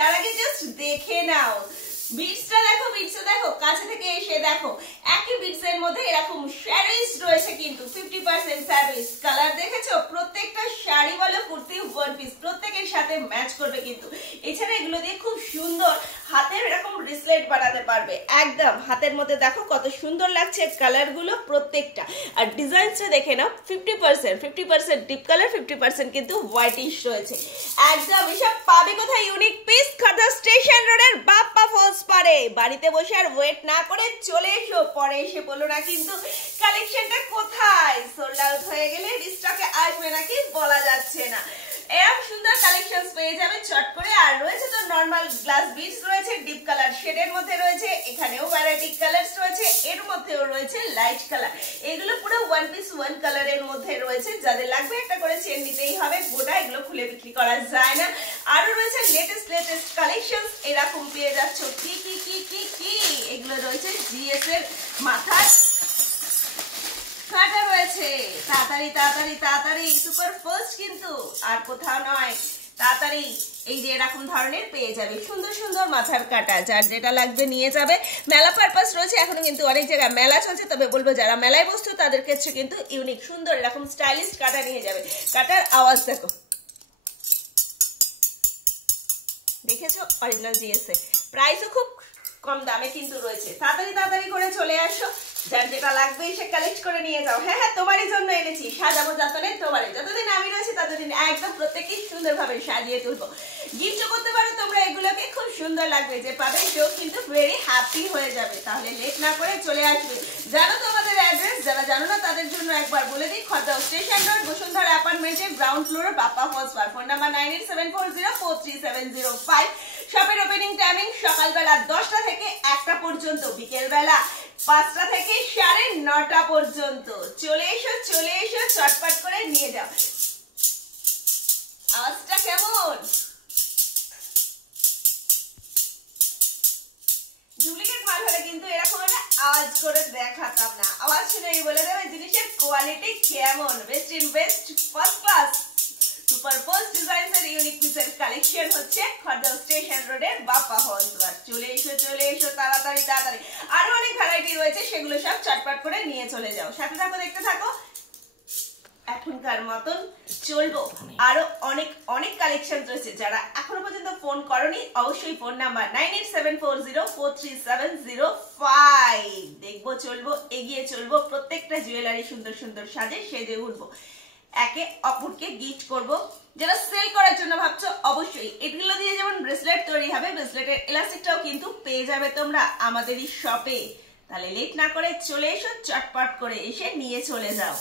তার আগে জাস্ট দেখে নাও বিটসটা দেখো, বিটসটা দেখো, কাছে থেকে এসে দেখো একই বিটস এর মধ্যে এরকম শাড়িজ রয়েছে কিন্তু 50% শাড়িজ। কালার দেখেছো? প্রত্যেকটা শাড়ি বলো কুর্তি ওয়ান পিস প্রত্যেকের সাথে ম্যাচ করবে কিন্তু। এছাড়া এগুলো দিয়ে খুব সুন্দর হাতের এরকম ব্রেসলেট বানাতে পারবে। একদম হাতের মধ্যে দেখো কত সুন্দর লাগছে কালার গুলো প্রত্যেকটা। আর ডিজাইনটা দেখে নাও 50% ডিপ কালার, 50% কিন্তু হোয়াইটিশ রয়েছে। একদম এসব পাবে কোথায়? ইউনিক পিস, খর্দা স্টেশন রোডের বাপ্পা ফলস পারে। বাড়িতে বসে আর ওয়েট না করে চলে এসো, পরে এসে বলো না কিন্তু কালেকশনটা কোথায়, সোল্ড আউট হয়ে গেলে রিস্টকে আসবে নাকি বলা যাচ্ছে না। এরকম সুন্দর কালেকশন পেয়ে যাবে চট করে। আর রয়েছে তো নরমাল গ্লাস বিটস রয়েছে, ডিপ কালার শেডের মধ্যে রয়েছে, এখানেও ভ্যারাইটি কালারস রয়েছে, এর মধ্যেও রয়েছে লাইট কালার। এগুলো পুরো ওয়ান পিস ওয়ান কালারের মধ্যে রয়েছে। যাদের লাগবে একটা করে চেন নিতেই হবে, গোটা এগুলো খুলে বিক্রি করা যায় না। আরো রয়েছে লেটেস্ট কালেকশন, এরকম পেয়ে যাচ্ছ কি কি কি কি কি এগুলো রয়েছে জিএস এর মাথার কাটা রয়েছে। তাড়াতাড়ি তাড়াতাড়ি তাড়াতাড়ি, সুপার ফাস্ট কিন্তু আর কোথাও নয়, তাড়াতাড়ি এই যে এরকম ধরনের পেয়ে যাবে সুন্দর সুন্দর মাথার কাটা। যার যেটা লাগবে নিয়ে যাবে। মেলা পারপাস রয়েছে, এখনো কিন্তু অনেক জায়গায় মেলা চলছে, তবে বলবো যারা মেলায় বসতো তাদের ক্ষেত্রে কিন্তু ইউনিক সুন্দর এরকম স্টাইলিশ কাটা নিয়ে যাবে। কাটার আওয়াজ দেখো, দেখেছো? অরিজিনাল জিএসএ, প্রাইসও খুব কম দামে কিন্তু রয়েছে। তাড়াতাড়ি তাড়াতাড়ি করে চলে আসো, যার যেটা লাগবে সে কালেক্ট করে নিয়ে যাও। হ্যাঁ হ্যাঁ, তোমারই জন্য এনেছি, সাজাবো যতনে তোমারই, যতদিন আমি রয়েছি ততদিন একদম প্রত্যেকেই সুন্দরভাবে সাজিয়ে তুলবো। গিফট করতে পারো তোমরা এগুলোকে, খুব সুন্দর লাগবে, যে পাবে সেও কিন্তু ভেরি হ্যাপি হয়ে যাবে। তাহলে লেট না করে চলে আসবে। জানো তোমাদের অ্যাড্রেস? যারা জানো না তাদের জন্য একবার বলে দিই, খর্দা স্টেশন রোড, বসুন্ধরা অ্যাপার্টমেন্টের গ্রাউন্ড ফ্লোরে বাপ্পা ফলস বার। Phone number 9874043705। শপের ওপেনিং টাইমিং সকালবেলা 10টা থেকে 1টা পর্যন্ত, বিকেল বেলা 5টা থেকে 9:30 পর্যন্ত। চলে এসো চলে এসো, চটপট করে নিয়ে যাও। আওয়াজটা কেমন? ডুপ্লিকেট মাল হলে কিন্তু এরকম একটা আওয়াজ করে দেখাতাম না, আওয়াজ শুনেই বলে দেবে জিনিসের কোয়ালিটি কেমন। Best in best, first class super fast ডিজাইনের ইউনিক পিসের কালেকশন হচ্ছে খর্দা স্টেশন রোডের বাপ্পা ফলস বার। চলে এসো তাড়াতাড়ি তাড়াতাড়ি। আরো অনেক ভ্যারাইটি রয়েছে, সেগুলো সব চটপট করে নিয়ে চলে যাও। সাথে থাকো, দেখতে থাকো। এখনকার মতন চলবো, আরো অনেক অনেক কালেকশন রয়েছে। যারা এখনো পর্যন্ত ফোন করনি, অবশ্যই ফোন নাম্বার 9874043705। দেখবো, চলবো, এগিয়ে চলবো, প্রত্যেকটা জুয়েলারি সুন্দর সুন্দর সাজে সেজে উঠবো, একে অপরকে গিফট করব। যারা সেল করার জন্য ভাবছো, অবশ্যই এগুলো দিয়ে যেমন ব্রেসলেট তৈরি হবে, ব্রেসলেটের এলাস্টিকটাও কিন্তু পেয়ে যাবে তোমরা আমাদেরই শপে। তাহলে লেট না করে চলে এসো, চটপট করে এসে নিয়ে চলে যাও।